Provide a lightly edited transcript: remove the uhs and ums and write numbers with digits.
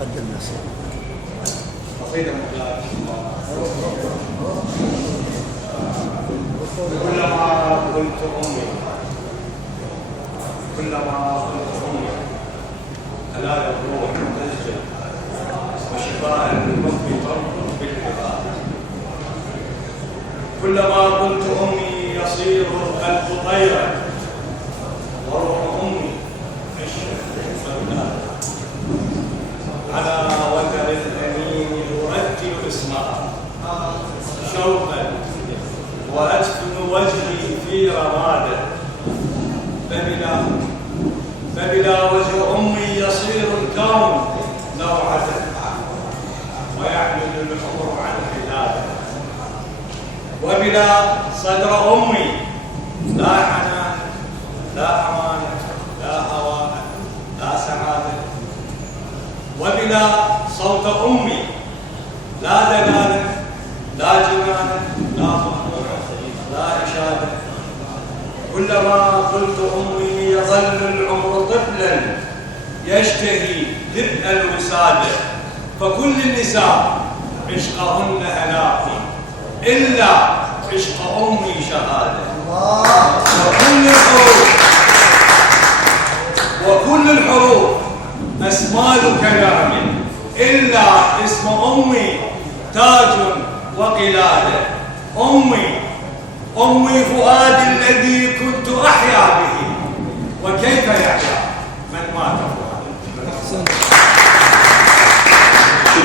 قدم نفسك. كلما قلت أمي ألا الروح تسجد وشفاء للحب تربط بالحبال. كلما قلت أمي يصير القلب طيرا وروح أمي على وتر الأمين أرتل اسمها شوقا وأسكن وجهي في رماده. فبلا وجه أمي يصير الكون لوعة ويعمل الحمر عن حلاله. وبلا صدر أمي لا حنان لا أمانة لا هواء لا سعادة. وبلا صوت أمي لا دلالة لا جمالة لا فخر لا إشادة. كلما قلت أمي يظل العمر طفلا يشتهي دفء الوسادة. فكل النساء عشقهن هلاك إلا عشق أمي شهادة. وكل الحروف أسمال كلام إلا اسم أمي تاج وقلادة. أمي فؤادي الذي كنت أحيا به، وكيف يحيا من مات